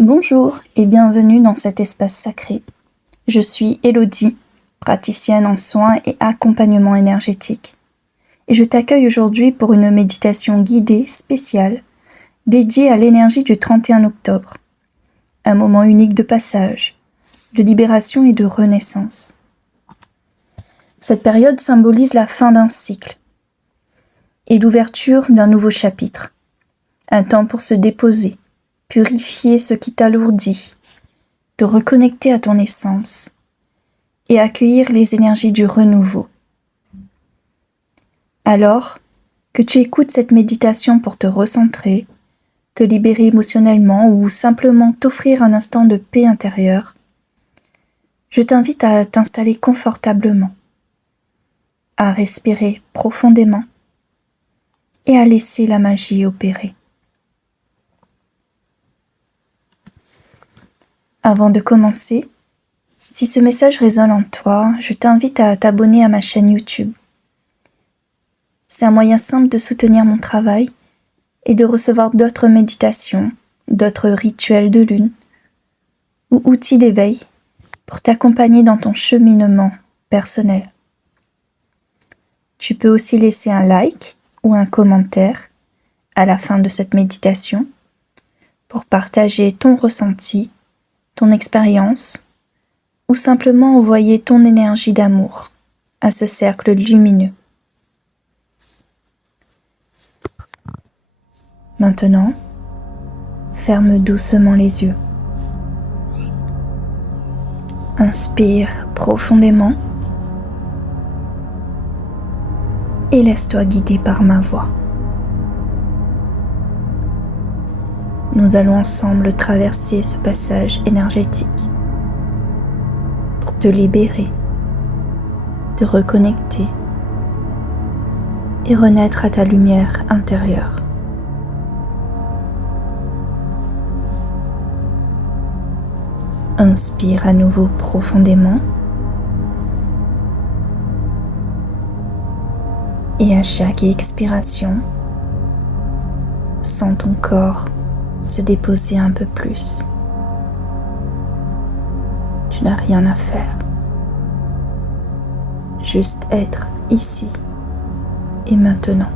Bonjour et bienvenue dans cet espace sacré. Je suis Élodie, praticienne en soins et accompagnement énergétique. Et je t'accueille aujourd'hui pour une méditation guidée spéciale dédiée à l'énergie du 31 octobre. Un moment unique de passage, de libération et de renaissance. Cette période symbolise la fin d'un cycle et l'ouverture d'un nouveau chapitre. Un temps pour se déposer, purifier ce qui t'alourdit, te reconnecter à ton essence et accueillir les énergies du renouveau. Alors que tu écoutes cette méditation pour te recentrer, te libérer émotionnellement ou simplement t'offrir un instant de paix intérieure, je t'invite à t'installer confortablement, à respirer profondément et à laisser la magie opérer. Avant de commencer, si ce message résonne en toi, je t'invite à t'abonner à ma chaîne YouTube. C'est un moyen simple de soutenir mon travail et de recevoir d'autres méditations, d'autres rituels de lune ou outils d'éveil pour t'accompagner dans ton cheminement personnel. Tu peux aussi laisser un like ou un commentaire à la fin de cette méditation pour partager ton ressenti, ton expérience ou simplement envoyer ton énergie d'amour à ce cercle lumineux. Maintenant, ferme doucement les yeux. Inspire profondément et laisse-toi guider par ma voix. Nous allons ensemble traverser ce passage énergétique pour te libérer, te reconnecter et renaître à ta lumière intérieure. Inspire à nouveau profondément et à chaque expiration, sens ton corps se déposer un peu plus. Tu n'as rien à faire, juste être ici et maintenant.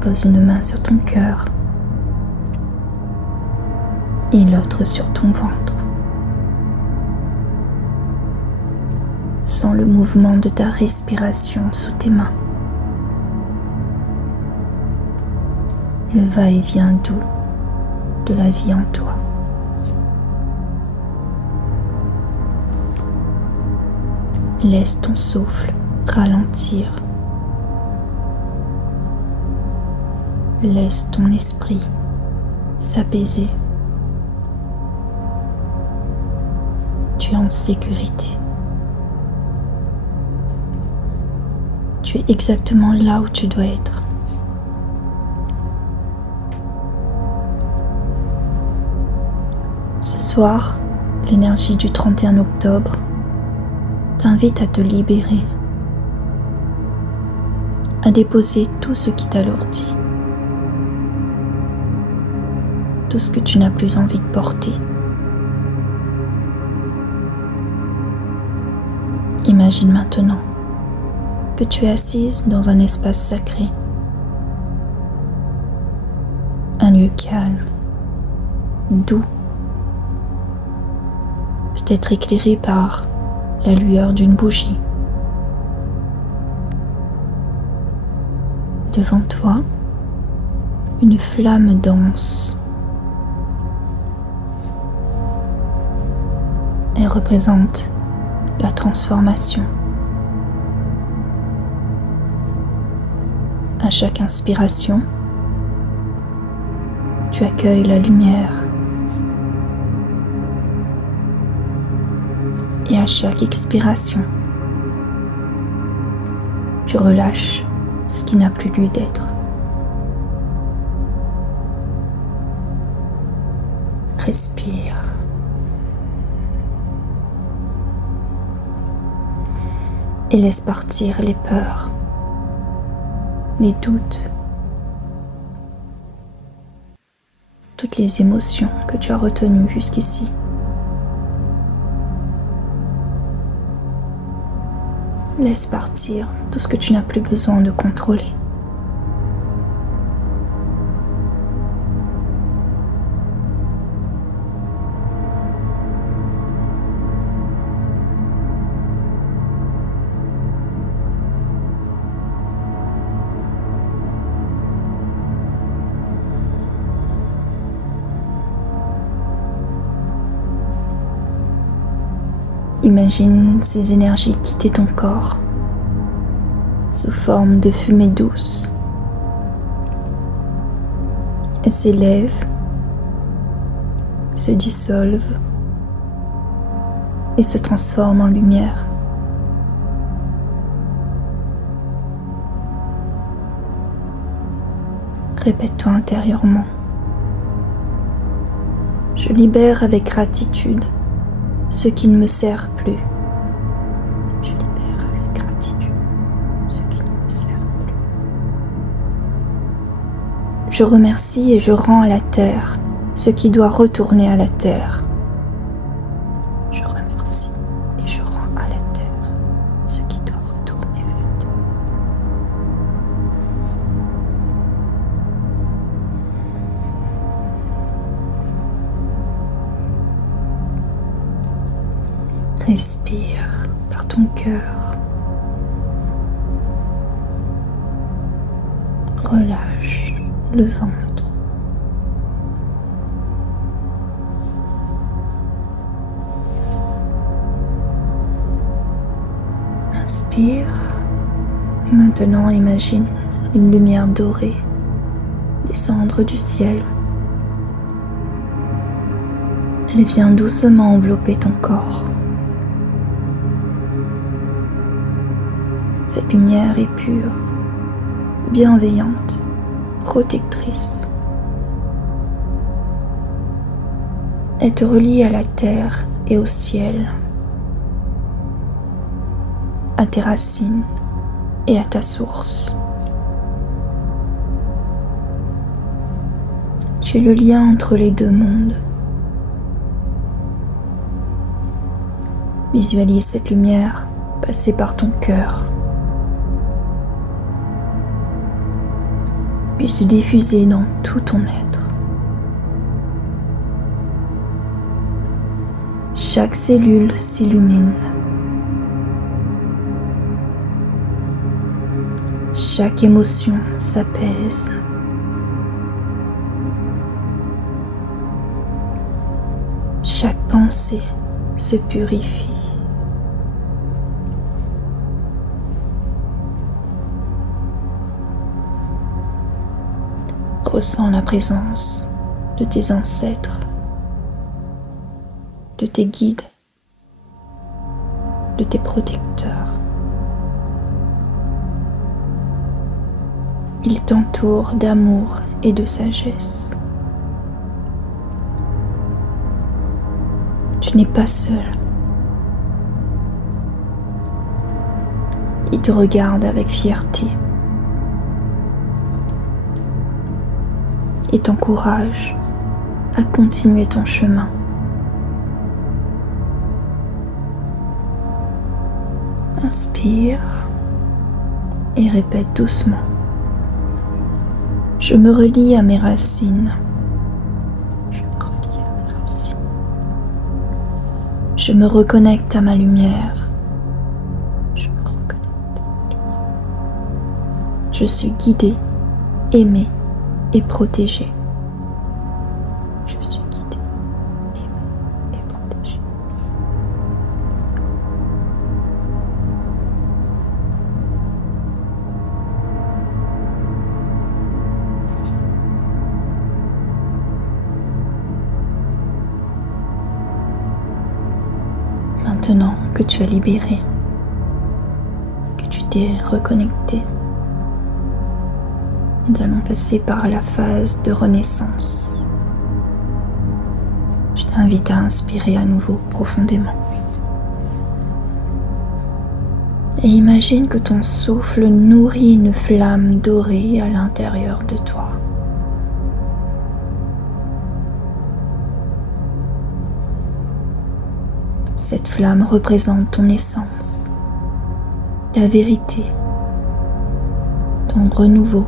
Pose une main sur ton cœur et l'autre sur ton ventre. Sens le mouvement de ta respiration sous tes mains. Le va-et-vient doux de la vie en toi. Laisse ton souffle ralentir. Laisse ton esprit s'apaiser. Tu es en sécurité. Tu es exactement là où tu dois être. Ce soir, l'énergie du 31 octobre t'invite à te libérer, à déposer tout ce qui t'alourdit, tout ce que tu n'as plus envie de porter. Imagine maintenant que tu es assise dans un espace sacré, un lieu calme, doux, peut-être éclairé par la lueur d'une bougie. Devant toi, une flamme danse. Elle représente la transformation. À chaque inspiration, tu accueilles la lumière. Et à chaque expiration, tu relâches ce qui n'a plus lieu d'être. Respire. Et laisse partir les peurs, les doutes, toutes les émotions que tu as retenues jusqu'ici. Laisse partir tout ce que tu n'as plus besoin de contrôler. Imagine ces énergies quitter ton corps sous forme de fumée douce. Elles s'élèvent, se dissolvent et se transforment en lumière. Répète-toi intérieurement. Je libère avec gratitude ce qui ne me sert plus. Je libère avec gratitude ce qui ne me sert plus. Je remercie et je rends à la terre ce qui doit retourner à la terre. Je remercie et je rends à la terre ce qui doit retourner à la terre. Respire par ton cœur. Relâche le ventre. Inspire. Maintenant, imagine une lumière dorée descendre du ciel. Elle vient doucement envelopper ton corps. Cette lumière est pure, bienveillante, protectrice. Elle te relie à la terre et au ciel, à tes racines et à ta source. Tu es le lien entre les deux mondes. Visualise cette lumière passer par ton cœur, puis se diffuser dans tout ton être. Chaque cellule s'illumine. Chaque émotion s'apaise. Chaque pensée se purifie. Ressens la présence de tes ancêtres, de tes guides, de tes protecteurs. Ils t'entourent d'amour et de sagesse. Tu n'es pas seul. Ils te regardent avec fierté et t'encouragent à continuer ton chemin. Inspire et répète doucement. Je me relie à mes racines. Je me relie à mes racines. Je me reconnecte à ma lumière. Je me reconnecte à ma lumière. Je suis guidée, aimée et protégée. Je suis guidée, aimée et protégée. Maintenant que tu as libéré, que tu t'es reconnecté, nous allons passer par la phase de renaissance. Je t'invite à inspirer à nouveau profondément. Et imagine que ton souffle nourrit une flamme dorée à l'intérieur de toi. Cette flamme représente ton essence, ta vérité, ton renouveau.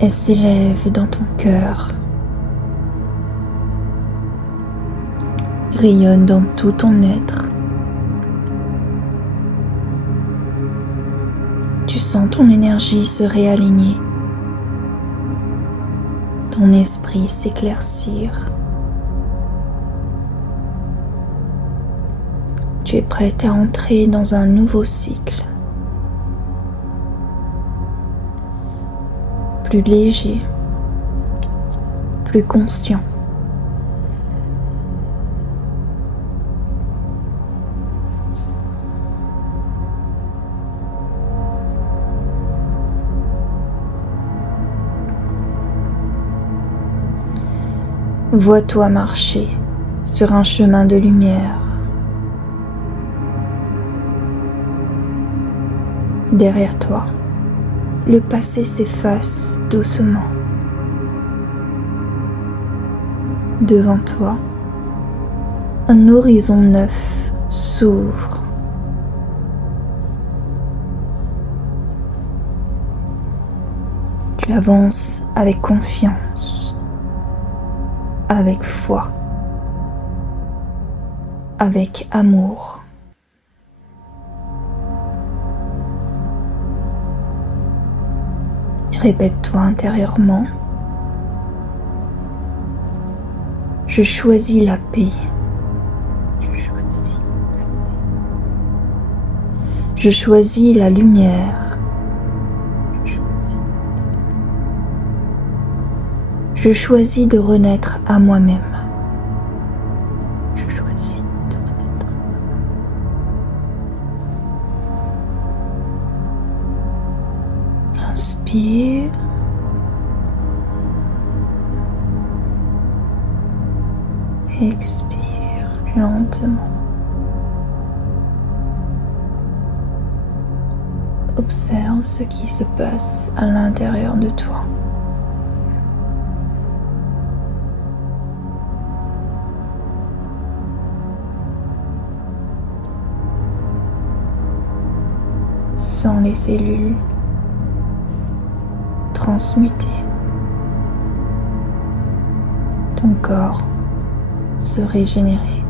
Elle s'élève dans ton cœur, rayonne dans tout ton être. Tu sens ton énergie se réaligner, ton esprit s'éclaircir. Tu es prête à entrer dans un nouveau cycle, plus léger, plus conscient. Vois-toi marcher sur un chemin de lumière. Derrière toi, le passé s'efface doucement. Devant toi, un horizon neuf s'ouvre. Tu avances avec confiance, avec foi, avec amour. Répète-toi intérieurement: je choisis la paix. Je choisis la paix. Je choisis la lumière. Je choisis de renaître à moi-même. Je choisis de renaître. Inspire. Expire lentement. Observe ce qui se passe à l'intérieur de toi. Sens les cellules transmuter. Ton corps se régénérer.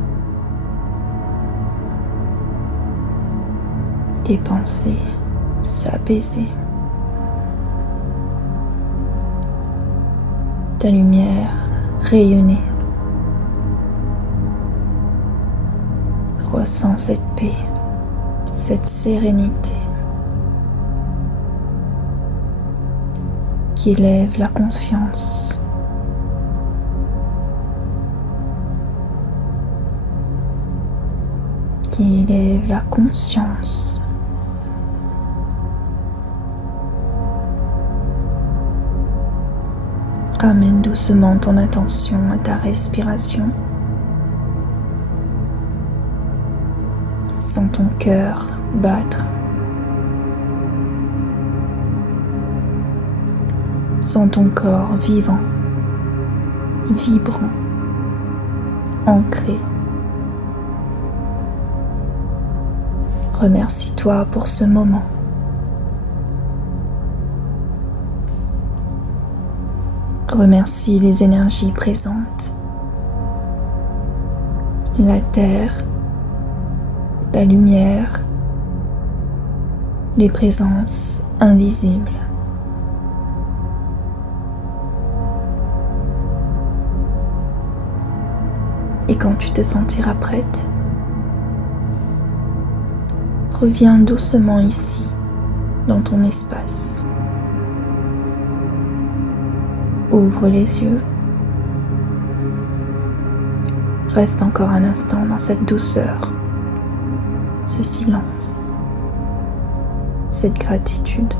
Tes pensées s'apaiser. Ta lumière rayonner. Ressens cette paix, cette sérénité qui élève la confiance. Qui élève la conscience. Ramène doucement ton attention à ta respiration. Sens ton cœur battre. Sens ton corps vivant, vibrant, ancré. Remercie-toi pour ce moment. Remercie les énergies présentes. La terre, la lumière, les présences invisibles. Et quand tu te sentiras prête, reviens doucement ici, dans ton espace. Ouvre les yeux. Reste encore un instant dans cette douceur, ce silence, cette gratitude.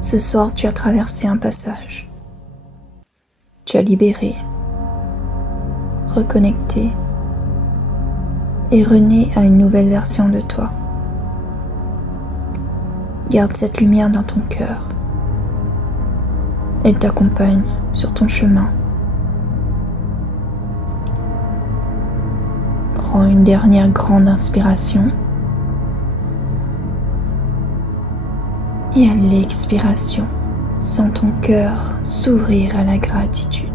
Ce soir, tu as traversé un passage. Tu as libéré, reconnecté et renais à une nouvelle version de toi. Garde cette lumière dans ton cœur. Elle t'accompagne sur ton chemin. Prends une dernière grande inspiration. Et à l'expiration, sens ton cœur s'ouvrir à la gratitude.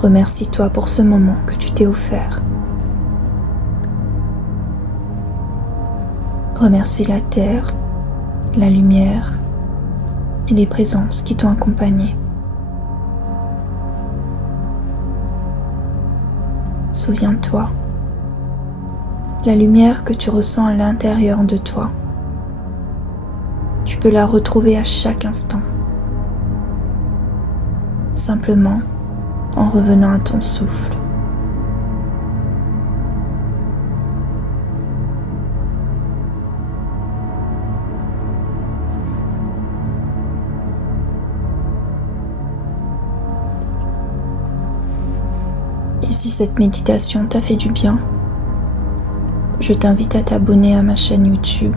Remercie-toi pour ce moment que tu t'es offert. Remercie la terre, la lumière et les présences qui t'ont accompagné. Souviens-toi, la lumière que tu ressens à l'intérieur de toi, tu peux la retrouver à chaque instant, simplement en revenant à ton souffle. Et si cette méditation t'a fait du bien, je t'invite à t'abonner à ma chaîne YouTube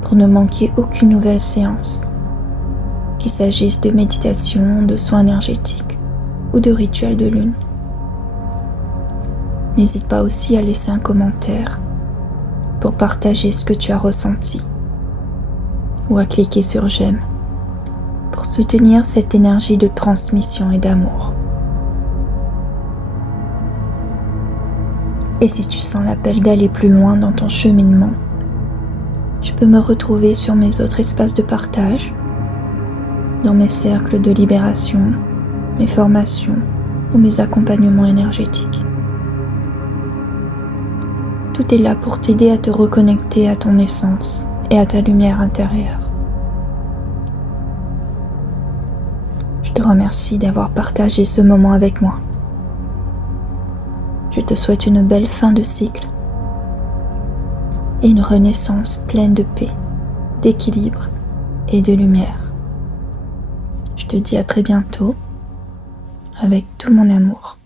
pour ne manquer aucune nouvelle séance, qu'il s'agisse de méditation, de soins énergétiques ou de rituels de lune. N'hésite pas aussi à laisser un commentaire pour partager ce que tu as ressenti ou à cliquer sur j'aime pour soutenir cette énergie de transmission et d'amour. Et si tu sens l'appel d'aller plus loin dans ton cheminement, tu peux me retrouver sur mes autres espaces de partage, dans mes cercles de libération, mes formations ou mes accompagnements énergétiques. Tout est là pour t'aider à te reconnecter à ton essence et à ta lumière intérieure. Je te remercie d'avoir partagé ce moment avec moi. Je te souhaite une belle fin de cycle et une renaissance pleine de paix, d'équilibre et de lumière. Je te dis à très bientôt avec tout mon amour.